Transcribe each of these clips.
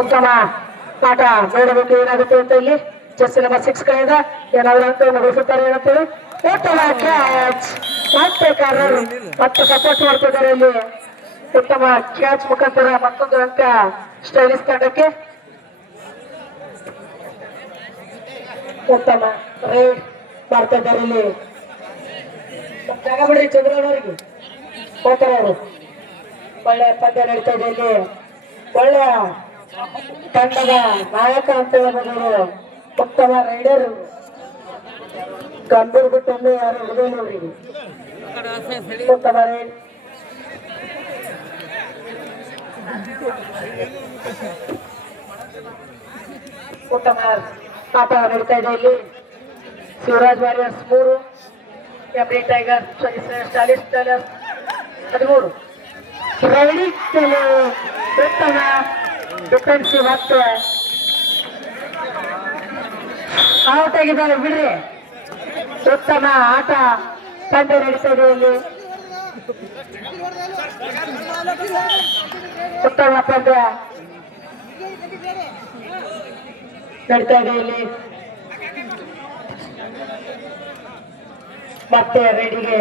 ಉತ್ತಮ ಆಟ ನೋಡಬೇಕು ಏನಾಗುತ್ತೆ ಅಂತ. ಇಲ್ಲಿ ಚೆಸ್ ನಂಬರ್ 6 ಕಡೆಯಿಂದ ಏನಾದ್ರು ಅಂತ ನಡೆಸುತ್ತಾರೆ ಏನಂತೇಳಿ. ಉತ್ತಮ ಕ್ಯಾಚ್ ಮತ್ತೆ ಕಾರ್ನರ್ ಮತ್ತೆ ಸಪೋರ್ಟ್ ಮಾಡ್ತಿದ್ದಾರೆ ಇಲ್ಲಿ. ಉತ್ತಮ ಕ್ಯಾಚ್ ಮುಖಾಂತರ ಮತ್ತೊಂದು ಅಂಕ ಸ್ಟೈಲಿಶ್ ತಂಡಕ್ಕೆ. ಉತ್ತಮ ರೈಡ್ ಮಾಡ್ತಾ ಇದ್ದಾರೆ ಇಲ್ಲಿ. ಜಾಗ ಬಿಡ್ರಿ ಚಂದ್ರನವರಿಗೆ ಹೋಗ್ತಾರೆ ಅವರು. ಒಳ್ಳೆ ಪಂದ್ಯ ನಡೀತಾ ಇದೆ ಇಲ್ಲಿ. ಒಳ್ಳೆಯ ತಂಡದ ನಾಯಕ ಅಂತ ಹೇಳ್ಬೋದು. ಉತ್ತಮ ರೈಡರ್ ಗಂಭೀರ್ ಬಿಟ್ಟು ಯಾರು ಹುಡುಗ ನೋಡ್ರಿ. ಉತ್ತಮ ರೈಡ್ ಉತ್ತಮ ಆಟ ನಡೀತಾ ಇದೆ ಇಲ್ಲಿ. ಶಿವರಾಜ್ ವಾರಿಯರ್ಸ್ 3, ಎಬ್ರಿ ಟೈಗರ್ ಸ್ಟಾಲಿಶ್ ಟೈಲರ್ಸ್ 13. ಉತ್ತಮ ಡಿಫೆನ್ಸಿವ್ ಮತ್ತೆ ಔಟ್ ಆಗಿದ್ದಾರೆ ಬಿಡ್ರಿ. ಉತ್ತಮ ಆಟ ಪಂದ್ಯ ನಡೀತಾ ಇದೆ ಇಲ್ಲಿ. ಉತ್ತಮ ಪಂದ್ಯ ನಡೀತಾ ಇದೆ ಇಲ್ಲಿ. ಮತ್ತೆ ರೆಡಿಗೆ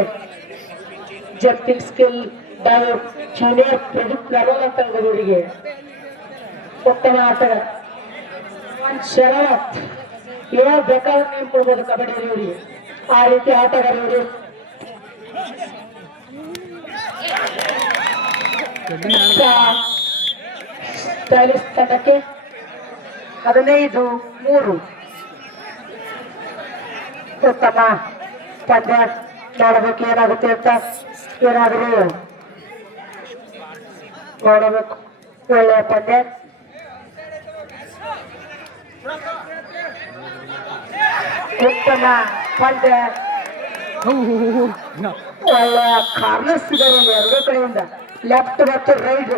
jumping skill doubt junior Pradeep Narwal ಅಂತ ಅವರಿಗೆ. ಉತ್ತಮ ಆಟಗಾರ ಶರವತ್ ಯಾವ ಬೇಕಾದ್ರೂ ನೇಮ್ ಕೊಡ್ಬೋದು ಕಬಡ್ಡಿ ಇವರಿಗೆ. ಆ ರೀತಿ ಆಟಗಾರ ಇವರು. ಸ್ಟೈಲಿಶ್ ತಂಡಕ್ಕೆ 15-3. ಉತ್ತಮ ಪಂದ್ಯ ನೋಡಬೇಕು ಏನಾಗುತ್ತೆ ಅಂತ. ಏನಾದರೂ ನೋಡಬೇಕು. ಒಳ್ಳೆಯ ಪಂದ್ಯ. ಉತ್ತಮ ಪಂದ್ಯ. ಒಳ್ಳೆಯ ಕಾರ್ನರ್ಸ್ ಇದ್ದಾರೆ ಎರಡೂ ಕಡೆಯಿಂದ, ಲೆಫ್ಟ್ ಮತ್ತು ರೈಟ್.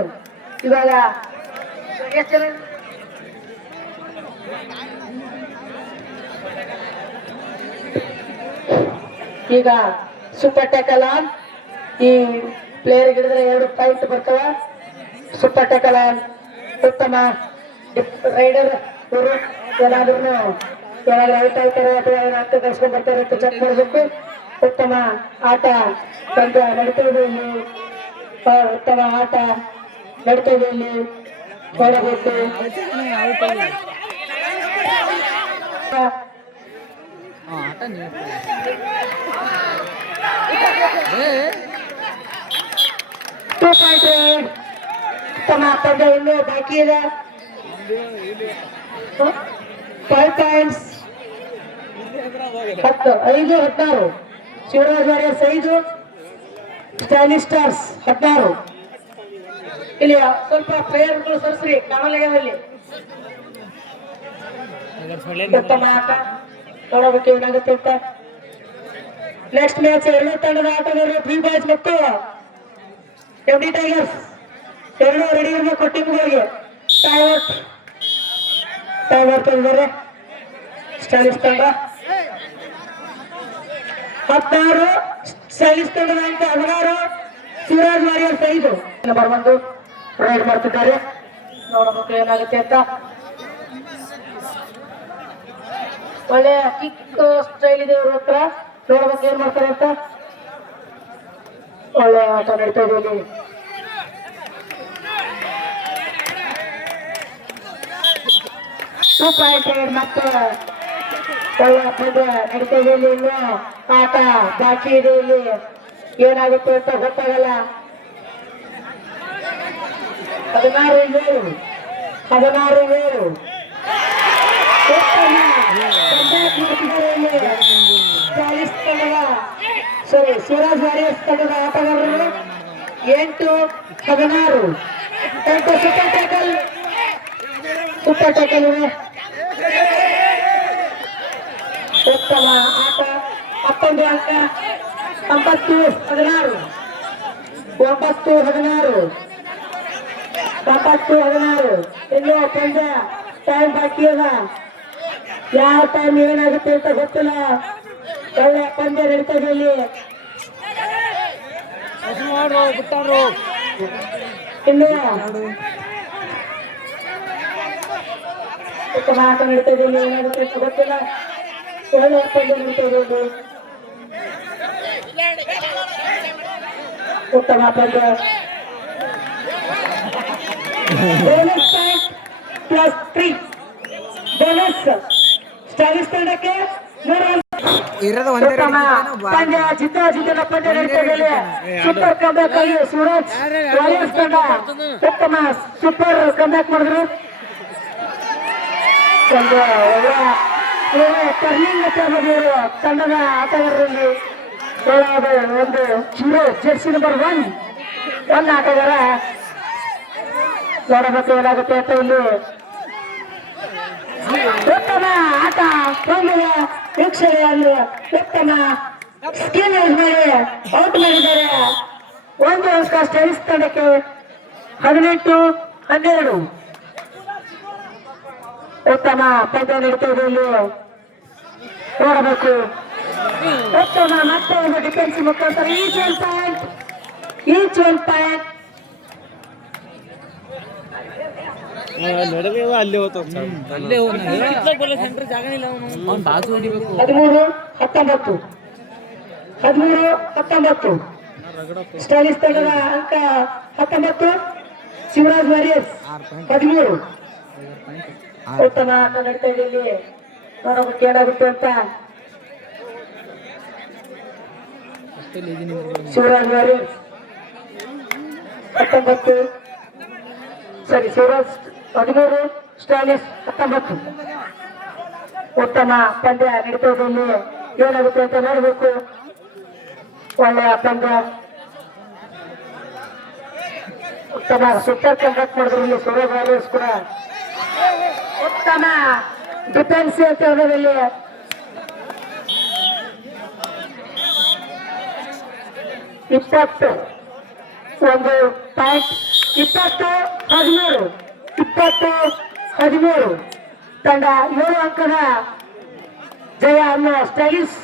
ಇವಾಗ ಈಗ ಸೂಪರ್ ಟ್ಯಾಕಲ್ ಆನ್. ಈ ಪ್ಲೇಯರ್ ಹಿಡಿದ್ರೆ 2 ಪಾಯಿಂಟ್ ಬರ್ತವ. Super tackle on. ಉತ್ತಮ ರೈಡರ್ ಇವರು ಏನಾದ್ರೂ ಔಟ್ ಆಗ್ತಾರೆ ಅಥವಾ ಏನಾಗ್ತದೆ ಕಳ್ಸ್ಕೊಂಡ್ ಬರ್ತಾರೆ ಅಂತ ಚೆಕ್ ಮಾಡಬೇಕು. ಉತ್ತಮ ಆಟ ಪಂದ್ಯ ನಡೀತಾ ಇದೆ ಇಲ್ಲಿ. ಉತ್ತಮ ಆಟ ನಡೀತಾ ಇದೆ ಇಲ್ಲಿ. ನೋಡಬೇಕು. ಉತ್ತಮ ಪಂದ್ಯ ಇನ್ನೂ ಬಾಕಿ ಇದೆ. 5 points. 5-16. Shivraj warriors 5, stylish stars 16. ಇಲ್ಲಿ ಸ್ವಲ್ಪ ಪ್ಲೇಯರ್ಗಳು ಸರ್ಸ್ರಿ ಕಾಣಲಾಗ್ಯದಲ್ಲಿ. ಉತ್ತಮ ಆಟ ನೋಡಬೇಕು ಏನಾಗುತ್ತೆ ಅಂತ. ನೆಕ್ಸ್ಟ್ ಮ್ಯಾಚ್ ಎರಡೂ ತಂಡದ ಆಟಗಾರರು ಬಿ ಬಾಯ್ಸ್ ಮತ್ತು ಎಬ್ಡಿ ಟೈಗರ್ಸ್ ಎರಡೂ ರೆಡಿ ಇರಬೇಕು ಟೀಮ್ಗಳಿಗೆ. ಟೈಮ್ ಮಾಡ್ತಾ ಇದ್ದಾರೆ ಸ್ಟೈಲಿಶ್ ತಂಡ. 16 ಸ್ಟೈಲಿಶ್ ತಂಡದ ಅಂಕ 16. ಶಿವರಾಜ್ ವಾರಿಯರ್ಸ್ 5. ನಂಬರ್ 1 ರೈಡ್ ಮಾಡ್ತಿದ್ದಾರೆ. ನೋಡಬೇಕು ಏನಾಗುತ್ತೆ ಅಂತ. ಒಳ್ಳೆಯ ಕಿಕ್ ಸ್ಟೈಲ್ ಇದೆ ಇವ್ರ ಹತ್ರ. ನೋಡ್ಬೇಕು ಏನ್ ಮಾಡ್ತಾರೆ ಅಂತ. ಒಳ್ಳೆ ಆಟ ನಡೀತಾ ಇದೆ ಇಲ್ಲಿ. ಮತ್ತೆ ಒಳ್ಳೆ ಪಂದ್ಯ ನಡೀತಾ ಇದೆ ಇಲ್ಲಿ. ಇನ್ನು ಆಟ ಬಾಕಿ ಇದೆ ಇಲ್ಲಿ. ಏನಾಗುತ್ತೆ ಅಂತ ಗೊತ್ತಾಗಲ್ಲ. 16-7. ಶಿವರಾಜ್ ವಾರಿಯರ್ಸ್ ತಂಡದ ಆಟಗಾರರು 8-16. ಸೂಪರ್ ಟ್ಯಾಕಲ್ ಇದೆ. ಉತ್ತಮ ಆಟ. 11 ಅಂಕ. 9-16. 9-16. ಇನ್ನು ಪಂದ್ಯ ಟೈಮ್ ಬಾಕಿ ಅದ. ಯಾವ ಟೈಮ್ ಏನಾಗುತ್ತೆ ಅಂತ ಗೊತ್ತಿಲ್ಲ. ಒಳ್ಳೆ ಪಂದ್ಯ ನಡೀತದೆ ಇಲ್ಲಿ. ಇನ್ನು ಉತ್ತಮ ಆಟ ನಡೀತಾ ಇದೆ. ಏನಾಗುತ್ತೆ ಅಂತ ಗೊತ್ತಿಲ್ಲ. ಒಳ್ಳೆ ಪಂದ್ಯ ನಡೀತಾ ಇದೆ ಇಲ್ಲಿ. ಉತ್ತಮ ಪಂದ್ಯ. ಬೋನಸ್ ಪಾಯಿಂಟ್ +3 ಬೋನಸ್ ಸ್ಟೈಲಿಶ್ ತಂಡಕ್ಕೆ 3 ಉತ್ತಮ ಪಂದ್ಯ. ಜಿದ್ದಾಜಿದ್ದಿನ ಪಂದ್ಯ ನಡೀತಾ ಇದೆ. ಸೂಪರ್ ಕಮ್ಬ್ಯಾಕ್ ಆಗಿ ಸೂರಜ್ ವಾರಿಯರ್ಸ್ ತಂಡ ಉತ್ತಮ ಸೂಪರ್ ಕಮ್ಬ್ಯಾಕ್ ಮಾಡಿದ್ರು. ಒಂದು ಒಳ್ಳೆಯ ಟರ್ನಿಂಗ್ ತಗೊಂಡಿರುವ ತಂಡದ ಆಟಗಾರರಲ್ಲಿ ಒಂದು ಹೀರೋ ಜೆರ್ಸಿ ನಂಬರ್ 1 ಆಟಗಾರ. ನೋಡಬೇಕು ಏನಾಗುತ್ತೆ ಅಂತ ಇಲ್ಲಿ. ಉತ್ತಮ ಆಟ ಪಂದ್ಯದ ವೀಕ್ಷಣೆಯಲ್ಲಿ ಉತ್ತಮ ಸ್ಕಿಲ್ ಯೂಸ್ ಮಾಡಿ ಔಟ್ ಮಾಡಿದ್ದಾರೆ. 1 ಅಂಕ ಸ್ಟೈಲಿಶ್ ತಂಡಕ್ಕೆ 18-12. ಉತ್ತಮ ಪಂದ್ಯ ನಡೀತಾ ಇದೆ ಇಲ್ಲಿ. ನೋಡಬೇಕು ಉತ್ತಮ ಮತ್ತೆ ಒಂದು ಡಿಫೆನ್ಸ್ ಮುಖಾಂತರ ಈಚ್ ಒನ್ ಪಾಯಿಂಟ್. ಅಲ್ಲಿ 13-19 ಸ್ಟೈಲಿಶ್ ತಂಡದ ಅಂಕ 19. ಶಿವರಾಜ್ ವಾರಿಯರ್ಸ್ 13. ಉತ್ತಮ ಆಟ ನಡೀತಾ ಇದೆ ಇಲ್ಲಿ. ನೋಡಬೇಕು ಏನಾಗುತ್ತೆ ಅಂತ. Shivraj warriors 19 Shivraj 13 stylish 19. ಉತ್ತಮ ಪಂದ್ಯ ನಡೀತಾ ಇದೆ ಇಲ್ಲಿ. ಏನಾಗುತ್ತೆ ಅಂತ ನೋಡಬೇಕು. ಒಳ್ಳೆಯ ಪಂದ್ಯ. ಉತ್ತಮ ಸೂಪರ್ ಕಂಡಕ್ಟ್ ಮಾಡಿದ್ರು ಇಲ್ಲಿ ಶಿವರಾಜ್ ವಾರಿಯರ್ಸ್ ಕೂಡ. ಉತ್ತಮ ಡಿಫೆನ್ಸ್ ಅಂತ ಹೇಳೋದಲ್ಲಿ 20 ಒಂದು ಪಾಯಿಂಟ್. 20-13 ತಂಡ 7 ಅಂಕದ ಜಯ ಅನ್ನೋ ಸ್ಟೈಲಿಶ್